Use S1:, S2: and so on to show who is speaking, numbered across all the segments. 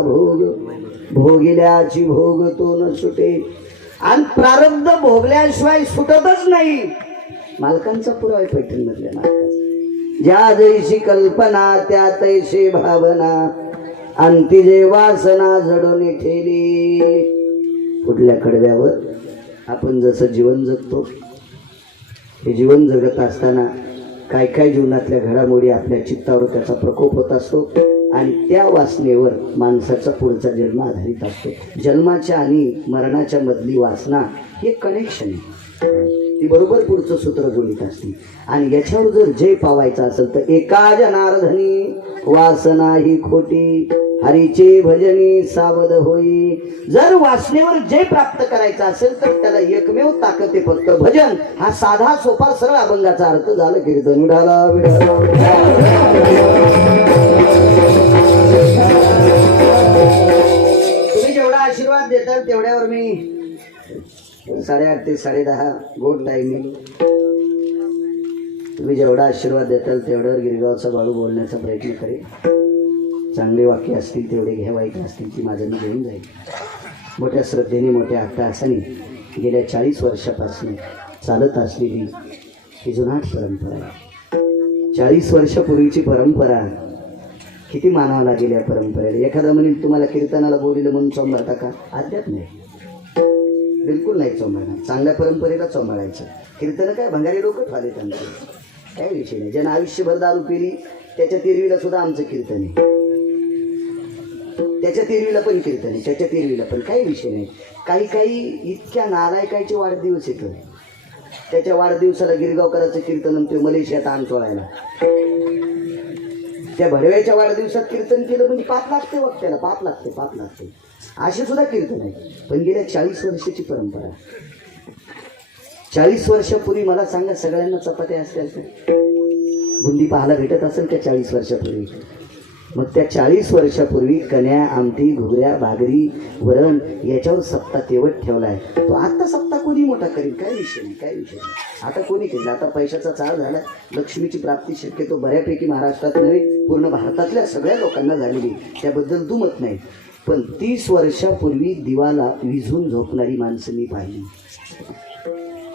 S1: भोग. भोगिल्याची भोग तो न सुटे. आणि प्रारब्ध भोगल्याशिवाय सुटतच नाही. मालकांचा पुरावा पैठण मधल्या मालकाचा. ज्या जैशी कल्पना त्या तैशी भावना. अंती जे वासना जडून ठेली. कुठल्या कडव्यावर आपण जसं जीवन जगतो हे जीवन जगत असताना काय काय जीवनातल्या घडामोडी आपल्या चित्तावर त्याचा प्रकोप होत असतो आणि त्या वासनेवर माणसाचा पुढचा जन्म आधारित असतो. जन्माच्या आणि मरणाच्या मधली वासना हे कनेक्शन आहे. ती बरोबर पुढचं सूत्र जोडीत असते. आणि याच्यावर जर जय पावायचा असेल तर एका जनार्धनी वासना ही खोटी हरीचे भजनी सावध होई. जर वासनेवर जय प्राप्त करायचा असेल तर त्याला एकमेव ताकद आहे फक्त भजन. हा साधा सोपा सरळ अभंगाचा अर्थ झाला कीर्तन विडाला विडाला. तुम्ही जेवढा आशीर्वाद देताल तेवढ्यावर मी साडेआठ ते साडेदहा गोड टायमिंग तुम्ही जेवढा आशीर्वाद देताल तेवढ्यावर गिरगावचा बाळू बोलण्याचा प्रयत्न करेल चांगले वाक्य असतील तेवढे घ्यावाईक असतील ती माझ्याने घेऊन जाईल मोठ्या श्रद्धेने मोठ्या अट्टाहासाने गेल्या चाळीस वर्षापासून चालत असलेली ही जुनाट परंपरा आहे. चाळीस वर्षापूर्वीची परंपरा किती मानावं लागेल या परंपरेला? एखादा म्हणेल तुम्हाला कीर्तनाला बोलिलं म्हणून सांभाळता का अद्याप नाही. बिलकुल नाही सांभाळणार चांगल्या परंपरेला सांभाळायचं कीर्तन काय? भंगारी लोक फाले त्यांचे. काय विषय नाही. ज्यांना आयुष्यभर दारू पिली त्याच्या तिरवीला सुद्धा आमचं कीर्तन आहे. त्याच्या तिरवीला पण कीर्तन आहे. त्याच्या तिरवीला पण. काही विषय नाही. काही काही इतक्या नालायकाचे वाढदिवस येतो त्याच्या वाढदिवसाला गिरगावकराचं कीर्तन ते मलेशियात आण चोळायला. त्या भडव्याच्या वाढदिवसात कीर्तन केलं म्हणजे पाप लागते वक्त्याला पाप लागते पाप लागते. असे सुद्धा कीर्तन आहे. पण गेल्या चाळीस वर्षाची परंपरा. चाळीस वर्षापूर्वी मला सांगा सगळ्यांना चपात्या असतील बुंदी पाहायला भेटत असेल त्या चाळीस वर्षापूर्वी? मग त्या चाळीस वर्षापूर्वी कन्या आमटी घुगऱ्या भागरी वरण याच्यावर सत्ता तेवट ठेवलाय. तो आता सत्ता कोणी मोठा करील काय विषय नाही काय विषय नाही. आता कोणी केलं? आता पैशाचा चाळ झाला. लक्ष्मीची प्राप्ती शक्यतो बऱ्यापैकी महाराष्ट्रात नव्हे पूर्ण भारतातल्या सगळ्या लोकांना झालेली त्याबद्दल दुमत नाही. पण तीस वर्षापूर्वी दिवाला विझून झोपणारी माणसं मी पाहिली.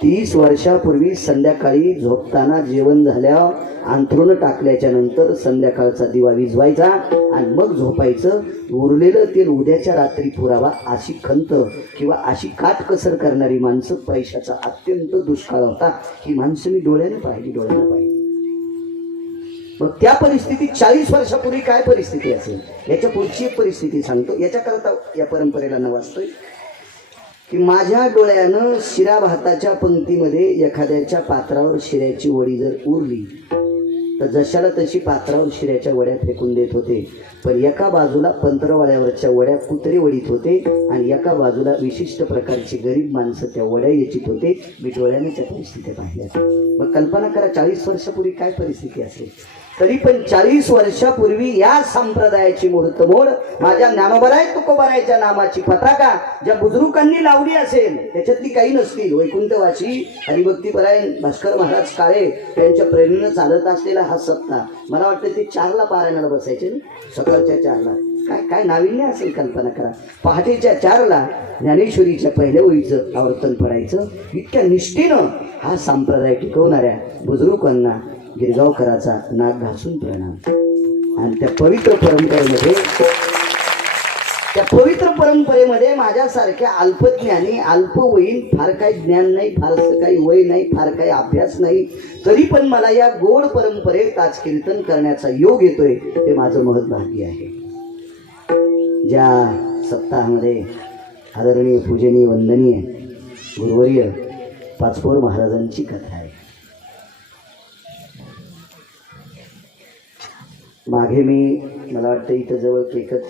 S1: तीस वर्षापूर्वी संध्याकाळी झोपताना जेवण झाल्यावर अंथरुण टाकल्याच्या नंतर संध्याकाळचा दिवा विझवायचा आणि मग झोपायचं. उरलेलं तेल उद्याच्या रात्री पुरावा अशी खंत किंवा अशी काटकसर करणारी माणसं पैशाचा अत्यंत दुष्काळ होता. ही माणसं मी डोळ्याने पाहिली डोळ्याने पाहिली. मग त्या परिस्थितीत चाळीस वर्षापूर्वी काय परिस्थिती असेल? याच्या पुढची एक परिस्थिती सांगतो. याच्याकरता या परंपरेला नवाजतोय. की माझ्या डोळ्यानं शिरा भाताच्या पंक्तीमध्ये एखाद्याच्या पात्रावर शिऱ्याची वडी जर उरली तर जशाला तशी पात्रावर शिऱ्याच्या वड्या फेकून देत होते. पण एका बाजूला पंतरवाड्यावरच्या वड्या कुत्रे वडीत होते आणि एका बाजूला विशिष्ट प्रकारची गरीब माणसं त्या वड्या येचित होते. मी डोळ्याने त्या परिस्थिती पाहिल्या. मग कल्पना करा चाळीस वर्षापूर्वी काय परिस्थिती असेल? तरी पण चाळीस वर्षापूर्वी या संप्रदायाची मूर्तमोड माझ्या ज्ञानोबराय तुकोबरायच्या नामाची पताका ज्या बुजुर्गांनी लावली असेल त्याच्यातली काही नसतील. वैकुंठवासी हरिभक्तीपरायण भास्कर महाराज काळे यांच्या प्रेरणेनं चालत असलेला हा सत्ता मला वाटतं ते चारला पारायणाला बसायचे सकाळच्या चारला. काय काय नाविन्य असेल कल्पना करा. पहाटेच्या चारला ज्ञानेश्वरीच्या पहिल्या ओळीचं आवर्तन पडायचं. इतक्या निष्ठेनं हा संप्रदाय टिकवणाऱ्या बुजुर्गांना गिरगावकराचा नाक घासून प्रणाम. आणि त्या पवित्र परंपरेमध्ये त्या पवित्र परंपरेमध्ये माझ्यासारख्या अल्पज्ञानी अल्पवयीन फार काही ज्ञान नाही फारसं काही वय नाही फार काही अभ्यास नाही तरी पण मला या गोड परंपरेत आज कीर्तन करण्याचा योग येतोय हे माझं महत्भाग्य आहे. ज्या सप्ताहामध्ये आदरणीय पूजनीय वंदनीय गुरुवर्य पाचपोर महाराजांची कथा आहे. मागे मी मला वाटतं इथं जवळ एकच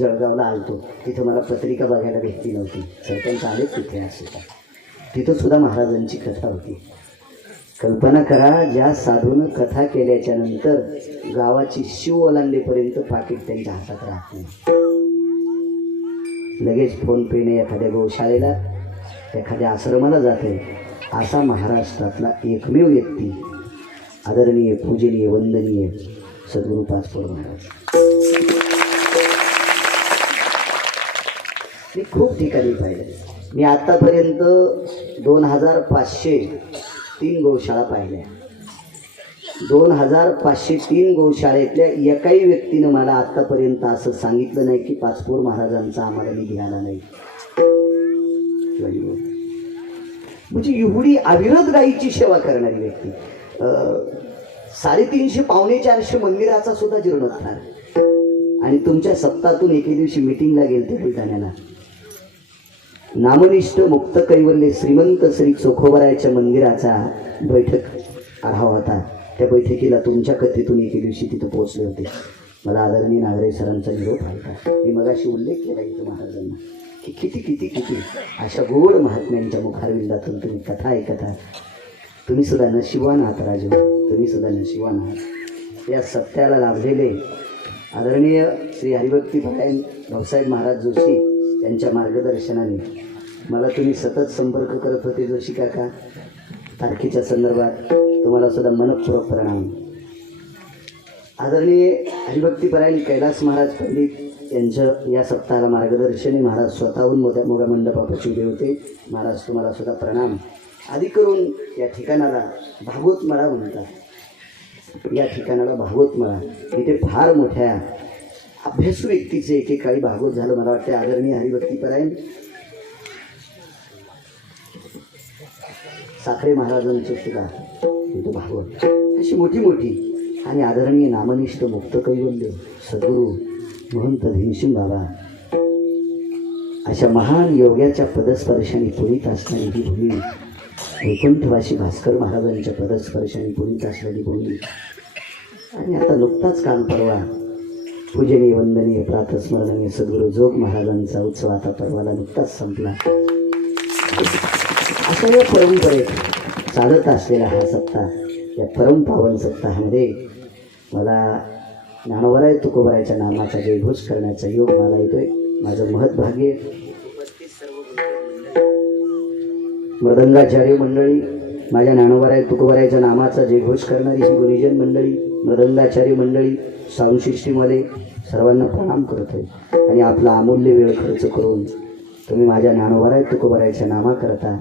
S1: जळगावला आलतो. तिथं मला पत्रिका बघायला भेटली नव्हती. सरपंच आलेच तिथे असे तिथं सुद्धा महाराजांची कथा होती. कल्पना करा ज्या साधूनं कथा केल्याच्यानंतर गावाची शिव ओलांडेपर्यंत पाकिट त्यांच्या हातात राहत नाही. लगेच फोन पेने एखाद्या गोशाळेला एखाद्या आश्रमाला जाते. असा महाराष्ट्रातला एकमेव व्यक्ती. आदरणीय पूजनीय वंदनीय सद्गुरू पासपोर्ट महाराज. मी खूप ठिकाणी पाहिले मी आतापर्यंत दोन हजार पाचशे तीन गोशाळा पाहिल्या. दोन हजार पाचशे तीन गोशाळेतल्या एकाही व्यक्तीनं मला आत्तापर्यंत असं सांगितलं नाही की पाचपूर महाराजांचा आम्हाला निधी आला नाही. म्हणजे एवढी अविरत गाईची सेवा करणारी व्यक्ती. साडेतीनशे पावणे चारशे मंदिराचा सुद्धा जीर्णोद्धार आणि तुमच्या सत्तातून एके दिवशी मिटिंगला गेलते बुलढाण्याला. नामनिष्ठ मुक्त कैवल्य श्रीमंत श्री चोखोबरायच्या मंदिराचा बैठक आढावा होता. त्या बैठकीला तुमच्या कथेतून एके दिवशी तिथं पोहोचले होते. मला आदरणीय नागरे सरांचा निरोप आलता मी मगाशी उल्लेख केला इथं महाराजांना की किती किती किती अशा गोड महात्म्यांच्या मुखारविंदातून तुम्ही कथा ऐकत. आहात तुम्ही सुद्धा नशिबान आहात राजू. तुम्ही सुद्धा नशिबान आहात. या सत्याला लाभलेले आदरणीय श्री हरिभक्ती परायण भाऊसाहेब महाराज जोशी यांच्या मार्गदर्शनाने मला तुम्ही सतत संपर्क करत होते जोशी काका. तारखेच्या संदर्भात तुम्हाला सुद्धा मनपूर्वक प्रणाम. आदरणीय हरिभक्तीपरायण कैलास महाराज पंडित यांचं या सप्ताहाला मार्गदर्शनी महाराज स्वतःहून मोठ्या मोठ्या मंडपापाशी उभे होते महाराज तुम्हाला सुद्धा प्रणाम. आधी करून या ठिकाणाला भागवतमळा म्हणतात. या ठिकाणाला भागवतमळा. इथे फार मोठ्या अभ्यासू व्यक्तीचे एकेकाळी भागवत झालं. मला वाटते आदरणीय हरिभक्तीपरायण साखरे महाराजांचं सुद्धा इथं भागवत. अशी मोठी मोठी आणि आदरणीय नामनिष्ठ मुक्त कैवल्य सद्गुरू महंत भीमसिंग बाबा अशा महान योग्याच्या पदस्पर्शाने पुरीत असणारी ही भूमी वैकुंठवासी भास्कर महाराजांच्या पदस्पर्शाने पुरीत असलेली भूमी आणि आता नुकताच काल परवा पूजनीय वंदनीय प्रातस्मरणीय सद्गुरू जोग महाराजांचा उत्सव आता परवाला नुकताच संपला. अशा या परंपरेत चालत असलेला हा सप्ताह या परमपावन सप्ताहामध्ये मला ज्ञानवराय तुकोबरायच्या नामाचा जयघोष करण्याचा योग मला येतोय. माझं महत्भाग्य मृदंगाचार्य मंडळी माझ्या ज्ञानोबाराय तुकोबरायच्या नामाचा जयघोष करणारी ही गुणिजन मंडळी मृदंगाचार्य मंडळी साऊंड सर्वांना प्रणाम करतोय आणि आपला अमूल्य वेळ खर्च करून तुम्ही माझ्या ज्ञानोबराय नामा नामाकरता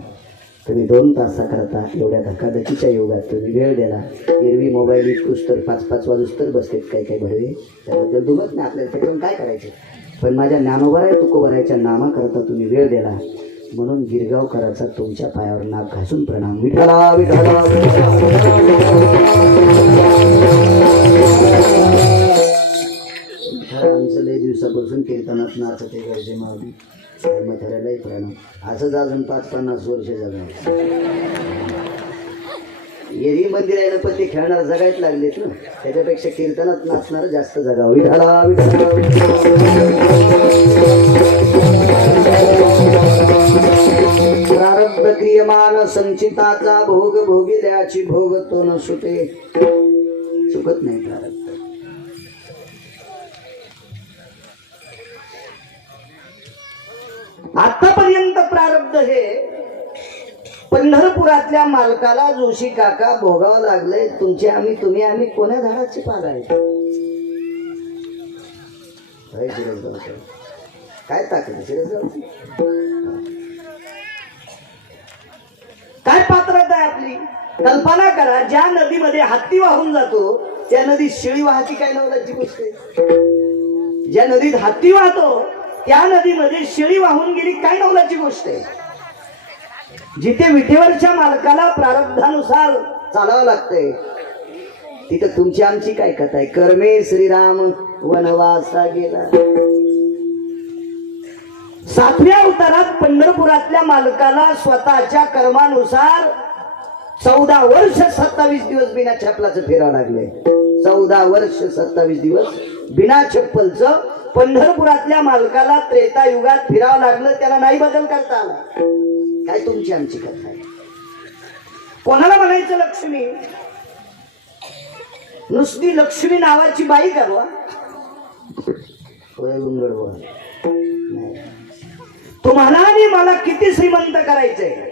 S1: तुम्ही दोन तासाकरता एवढ्या धकाधकीच्या योगात तुम्ही वेळ दिला एरवी मोबाईल इतकूच तर पाच पाच वाजूच तर बसतेत काही काही भरवे त्याबद्दल दुमत नाही आपल्याला त्याच्यातून काय करायचं? पण माझ्या ज्ञानोबाराय तुकोबरायच्या नामाकरता तुम्ही वेळ दिला म्हणून गिरगावकरांचा तुमच्या पायावर नाक घासून प्रणाम. विठाला विठाला लय दिवसापासून कीर्तनात नाचते गरजे मावली म्हाताऱ्यालाही प्रणाम. असंच अजून पाच पन्नास वर्ष जगणार एरवी मंदिर आहे ना पण ते खेळणार जगायच लागलेत ना. त्याच्यापेक्षा कीर्तनात नाचणार जास्त जगावं. विठाला विठाला प्रारब्ध क्रियमान संचिताचा भोग भोगिल्याची भोग तो न सुटे. चुकत नाही प्रारब्ध. आतापर्यंत प्रारब्ध हे पंढरपुरातल्या मालकाला जोशी काका भोगावं लागलंय. तुमचे आम्ही तुम्ही आम्ही कोण्या झाडाची पाल आहे काय ताकद काय पात्रता आहे आपली? कल्पना करा ज्या नदीमध्ये हत्ती वाहून जातो त्या नदीत शिळी वाहती काय नवलाची गोष्ट? आहे ज्या नदीत हत्ती वाहतो त्या नदीमध्ये शिळी वाहून गेली काय नवलाची गोष्ट? आहे जिथे विठेवरच्या मालकाला प्रारब्धानुसार चालावं लागतंय तिथं तुमची आमची काय कथा आहे? कर्मे श्रीराम वनवासा गेला सातव्या अवतारात पंढरपुरातल्या मालकाला स्वतःच्या कर्मानुसार चौदा वर्ष सत्तावीस दिवस बिना छपलाच फिरावं लागले चौदा वर्ष सत्तावीस दिवस बिना चप्पलचं पंढरपुरातल्या मालकाला त्रेता युगात फिरावं लागलं त्याला नाही बदल करता आला. काय तुमची आमची कथा आहे? कोणाला म्हणायचं लक्ष्मी? नुसती लक्ष्मी नावाची बाई करवा तुम्हाला आणि मला किती श्रीमंत करायचंय?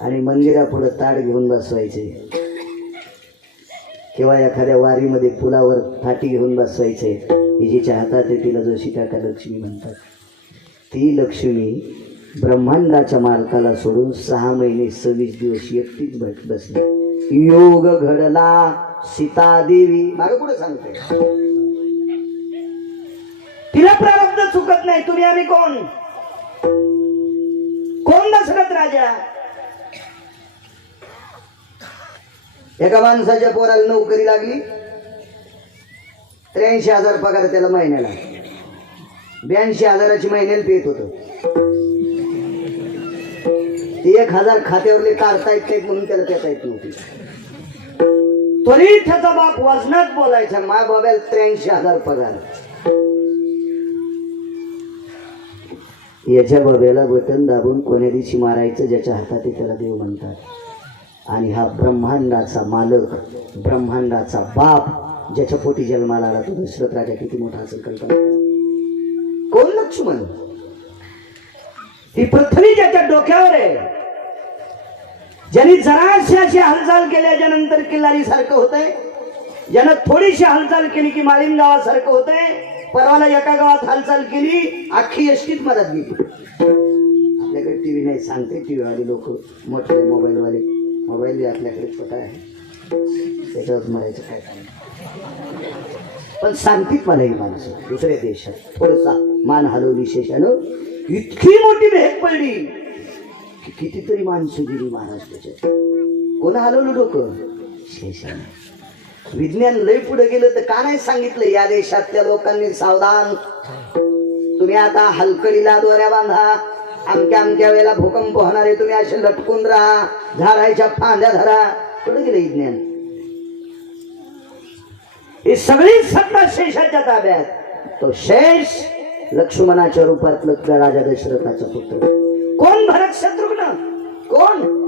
S1: आणि मंदिरापुढे ताट घेऊन बसवायचे. किंवा एखाद्या वारीमध्ये पुलावर फाटी घेऊन बसवायचे. ही जिच्या हातात आहे तिला जोशी काका लक्ष्मी म्हणतात. ती लक्ष्मी ब्रह्मांडाच्या मालकाला सोडून सहा महिने सव्वीस दिवस एकटीच भेट बसली. योग घडला सीतादेवी. मागे पुढे सांगते प्रारब्ध चुकत नाही. तुम्ही आम्ही कोण? कोण दशरथ राजा? एका माणसाच्या पोराला नोकरी लागली. त्र्याऐंशी हजार पगार त्याला महिन्याला. ब्याऐंशी हजाराची महिन्याला पेत होत. ते एक हजार खात्यावरले काढता येत नाहीत म्हणून त्याला त्याचा येत नव्हती. त्वरित त्याचा बाप वजनात बोलायचा. माय बाब्याला त्र्याऐंशी हजार पगार. याच्या बाब्याला बटन दाबून कोण्या दिवशी मारायचं ज्याच्या हातात त्याला देव म्हणतात. आणि हा ब्रह्मांडाचा मालक ब्रह्मांडाचा बाप ज्याच्या पोटी जन्माला आला तो दशरथ राजा किती मोठा असेल कल्पना कोण लक्ष्मण? ही पृथ्वी ज्याच्या डोक्यावर आहे. ज्यांनी जराशी अशी हालचाल केल्याच्यानंतर किल्लारी सारखं होतंय. ज्यानं थोडीशी हालचाल केली की मालिंगावासारखं होतंय. परवाला एका गावात हालचाल केली अख्खी एसटीत मदत गेली आपल्याकडे टी व्ही नाही सांगते टी वाले लोक मोठे मोबाईलवाले. मोबाईल आपल्याकडे छोटा आहे. त्याच्यावर मरायचं काय काम पण सांगतीत मला ही माणसं दुसऱ्या देशात. थोडसा मान हलवली शेषानं. इतकी मोठी भेट पडली की कितीतरी माणसं गेली महाराष्ट्राच्या. कोण हलवलं लोक शेषानं. विज्ञान लय पुढे गेलं तर का नाही सांगितलं? या देशातल्या लोकांनी सावधान. तुम्ही आता हलकडीला दोऱ्या बांधा. अमक्या अमक्या वेळेला भूकंप होणार आहे. तुम्ही असे लटकून राहा. झाडाच्या फांद्या धरा. पुढे गेलं विज्ञान. ही सगळी सत्ता शेषाच्या ताब्यात. तो शेष लक्ष्मणाच्या रूपात त्या राजा दशरथाचा पुत्र. कोण भरत शत्रुघ्न? कोण?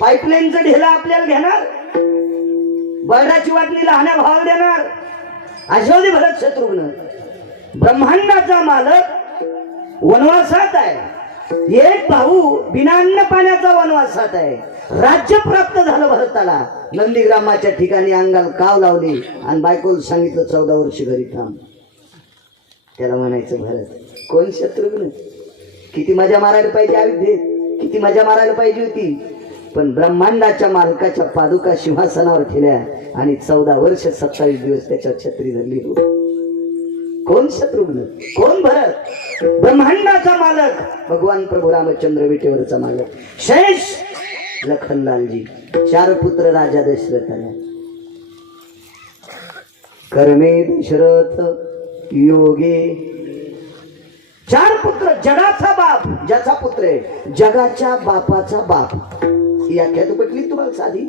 S1: पाईपलाईनचा ढेला आपल्याला घेणार? बळराची वाटणी लहान्या भावाला देणार. अशोधी भरत शत्रुघ्न. ब्रह्मांडाचा मालक वनवासात आहे. एक भाऊ बिनान्न पाण्याचा वनवासात आहे. राज्य प्राप्त झालं भरताला. नंदीग्रामाच्या ठिकाणी अंगाल काव लावली आणि बायकोला सांगितलं चौदा वर्ष घरी थांब. त्याला म्हणायचं भरत कोण शत्रुघ्न? किती मजा मारायला पाहिजे अविद्येत किती मजा मारायला पाहिजे होती? पण ब्रह्मांडाच्या मालकाच्या पादुका सिंहासनावर ठेल्या आणि चौदा वर्ष सत्तावीस दिवस त्याच्या छत्री धरली. कोण शत्रुघ्न कोण भरत? ब्रह्मांडाचा मालक. भगवान प्रभू रामचंद्र विटेवरचा मालक. शेष लखनलालजी. चार पुत्र राजा दशरथाला. कर्मे दशरथ योगे. चार पुत्र जगाचा बाप. ज्याचा पुत्र आहे? जगाच्या बापाचा बाप. ही आख्यात पटली तुम्हाला साधी?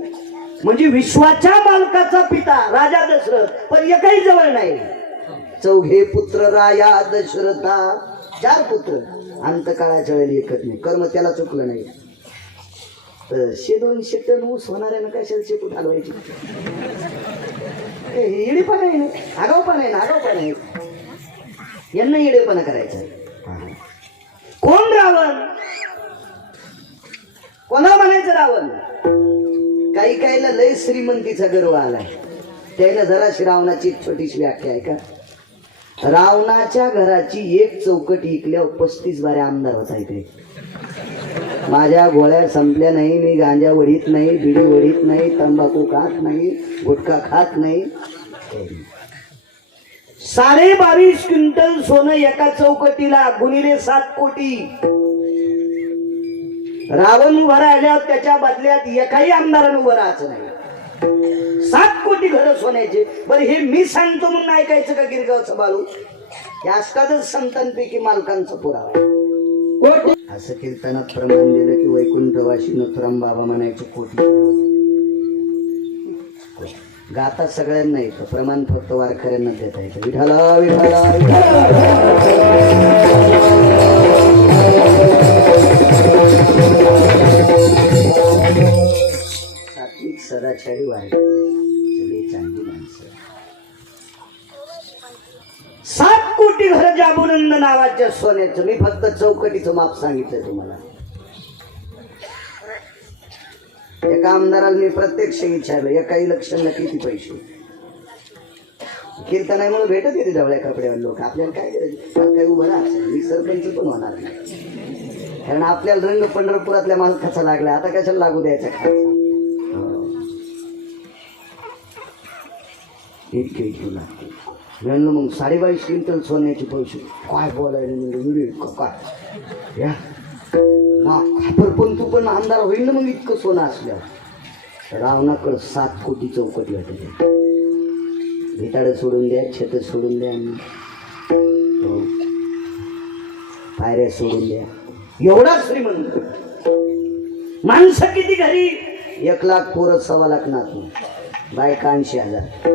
S1: म्हणजे विश्वाच्या मालकाचा पिता राजा दशरथ पण एकही जवळ नाही. चौघे पुत्र राया दशरथा चार पुत्र. अंतकाळाच्या वेळेला एकत नाही. कर्म त्याला चुकलं नाही. तर शे दोनशे टन ऊस होणाऱ्यानं कशाला शेपूट हलवायची. येडेपणा आहे ना? आगावपणा आहे ना? आगावपणा आहे. यांना येडेपणा करायचं कोण रावण? कोणा म्हणायचं रावण? काही काहीला लय श्रीमंतीचा गर्व आलाय. त्याला जरा श्रावणाची एक छोटीशी व्याख्या आहे का? रावणाच्या घराची एक चौकट इकल्यावर पस्तीस बारे आमदार होता इथे. माझ्या गोळ्या संपल्या नाही मी गांजा वडीत नाही बिडी वडीत नाही तंबाखू खात नाही गुटखा खात नाही. साडे बावीस क्विंटल सोनं एका चौकटीला गुणिले सात कोटी. रावण उभा राहिल्यावर त्याच्या बदल्यात एकाही आमदारानं उभं राहायचं नाही. सात कोटी घर सोन्याचे. बरं हे मी सांगतो म्हणून ऐकायचं का गिरगावचं बाळू? असतातच संतांपैकी मालकांचा पुरावा. असं कीर्तनात प्रमाण दिलं की वैकुंठवाशी नथुराम बाबा म्हणायचे कोटी गाता सगळ्यांना येतं. प्रमाण फक्त वारकऱ्यांना देता येतं. विठाला विठाला सात्विक सदाचारी वाढ सगळी चांगली माणसं. सात कोटी घर जाबुनंद नावाच्या सोन्याचं. मी फक्त चौकटीचं माप सांगितलं तुम्हाला. एका आमदाराला मी प्रत्यक्ष विचारलं एका इलेक्शनला किती पैसे? कीर्तनामुळे भेटत येते जवळ कपड्यावर लोक. आपल्याला काय काय उभं राहा मी सरपंच पण होणार नाही. कारण आपल्याला रंग पंढरपुरातल्या मालकाचा लागला. आता कशाला लागू द्यायचा? खायचा लागते म्हणलं मग साडेबावीस क्विंटल सोन्याचे पैसे. काय बोलायला म्हणजे व्हिडिओ काय? या. मग खापर पण तू पण आमदार होईल ना मग इतकं सोनं असल्यावर. रावणाकडं सात कोटी चौकट भेटते भिताडं सोडून द्या छत सोडून द्या हो. पायऱ्या सोडून द्या. एवढा श्रीमंत माणसं किती घरी एक लाख पोरं सव्वा लाख नातू बायका ऐंशी हजार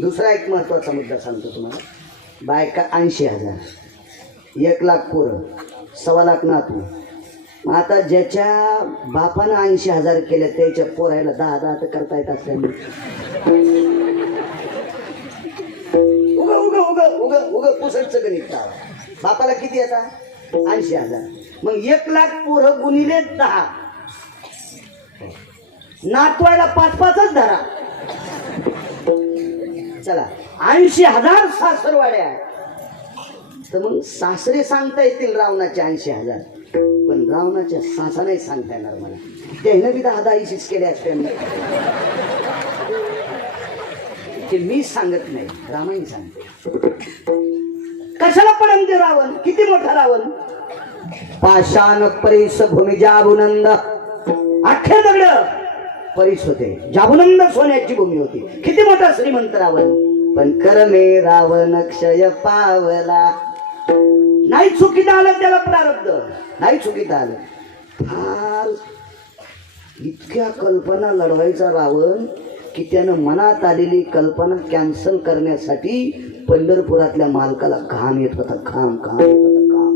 S1: दुसरा एक महत्त्वाचा मुद्दा सांगतो तुम्हाला बायका ऐंशी हजार एक लाख पोरं सव्वा लाख नातू मग आता ज्याच्या बापानं ऐंशी हजार केले त्याच्या पोरायला दहा दहा तर करता येत असल्याने उग उग उग उग उग पुसटचं गणित बापाला किती येतात ऐंशी हजार मग एक लाख पोरं गुणिले दहा. नातवायला पाच पाचच धरा. चला ऐंशी हजार सासरवाड्या आहे तर मग सासरे सांगता येतील रावणाचे ऐंशी हजार. पण रावणाच्या सासा नाही सांगता येणार मला. त्यानं बी दहा दहा इशीच केले असते ते मी सांगत नाही रामायण सांगते. कशाला पडन ते रावण? किती मोठा रावण? पाषाण भूमी जाबुनंद. अख्खे दगड. परीस होते. जाबुनंद सोन्याची भूमी होती. किती मोठा श्रीमंत रावण? पण करमे रावण क्षय पावला. नाही चुकीत आलं त्याला प्रारब्ध. नाही चुकीत आलं. फार इतक्या कल्पना लढवायचा रावण की त्यानं मनात आलेली कल्पना कॅन्सल करण्यासाठी पंढरपुरातल्या मालकाला घाम येत होता घाम घाम येत होता घाम.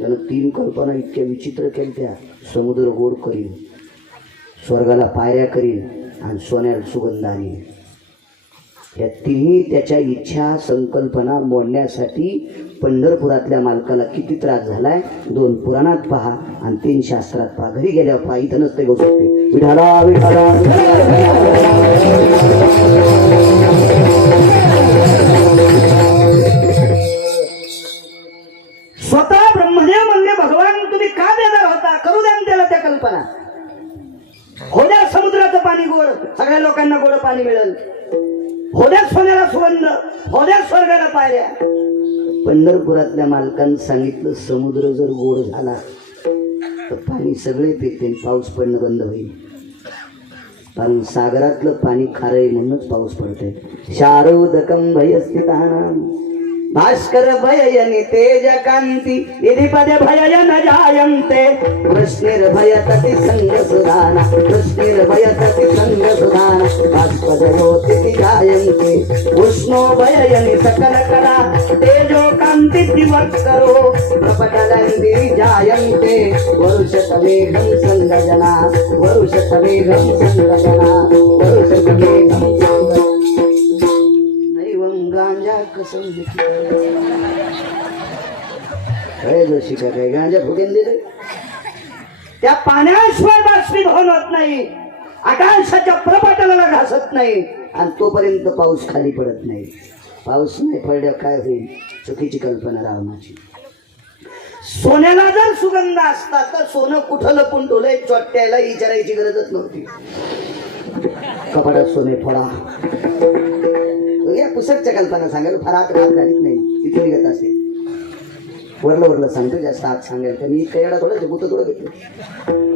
S1: त्यानं तीन कल्पना इतक्या विचित्र केल्या समुद्र गोड करीन स्वर्गाला पायऱ्या करीन आणि सोन्याला सुगंध आणीन. या तिन्ही त्याच्या इच्छा संकल्पना मोडण्यासाठी पंढरपुरातल्या मालकाला किती त्रास झालाय? दोन पुराणात पहा आणि तीन शास्त्रात पहा. घरी गेल्यावर पहा इथं नसते गोष्ट विठाला विठाला पंढरपुरातल्या मालकानं सांगितलं समुद्र जर गोड झाला तर पाणी सगळे पितील पाऊस पडणं बंद होईल. कारण सागरातलं पाणी खारं आहे म्हणूनच पाऊस पडतंय. शारोदकम भय असते तहाना భాస్కర భయని తేజ కాంతి ఇది పద భయన జాయంతే కృష్ణిర్భయతతి సంగ సుధాన కృష్ణిర్భయతతి సంగ సుధాన భాస్కరయోతి జాయంతే ఉష్ణో భయని సకల కళా తేజో కాంతి త్రివత్సరో ప్రపటలంది జాయంతే వరుషతమేఘం సంగజన వరుషతమేఘం సంగజన వరుషతమేఘం कसं काय जोशी का काय गांजा फुकेन दिले त्या पाण्याशिवाय बाष्पीभवन होत नाही. आकाशाच्या प्रपाटाला घासत नाही. आणि तोपर्यंत पाऊस खाली पडत नाही. पाऊस नाही पडल्यावर काय होईल? चुकीची कल्पना रावणाची. सोन्याला जर सुगंध असता तर सोनं कुठं लपून डोलय चोट्याला विचारायची गरजच नव्हती. कपाटात सोने फोडा. या पुसटच्या कल्पना सांगायला फार आत घात झालीच नाही. तिथे निघत असे वरलं वरलं सांगतो जास्त आत सांगायला. तर मी इतका थोडं भूत थोडं घेतलं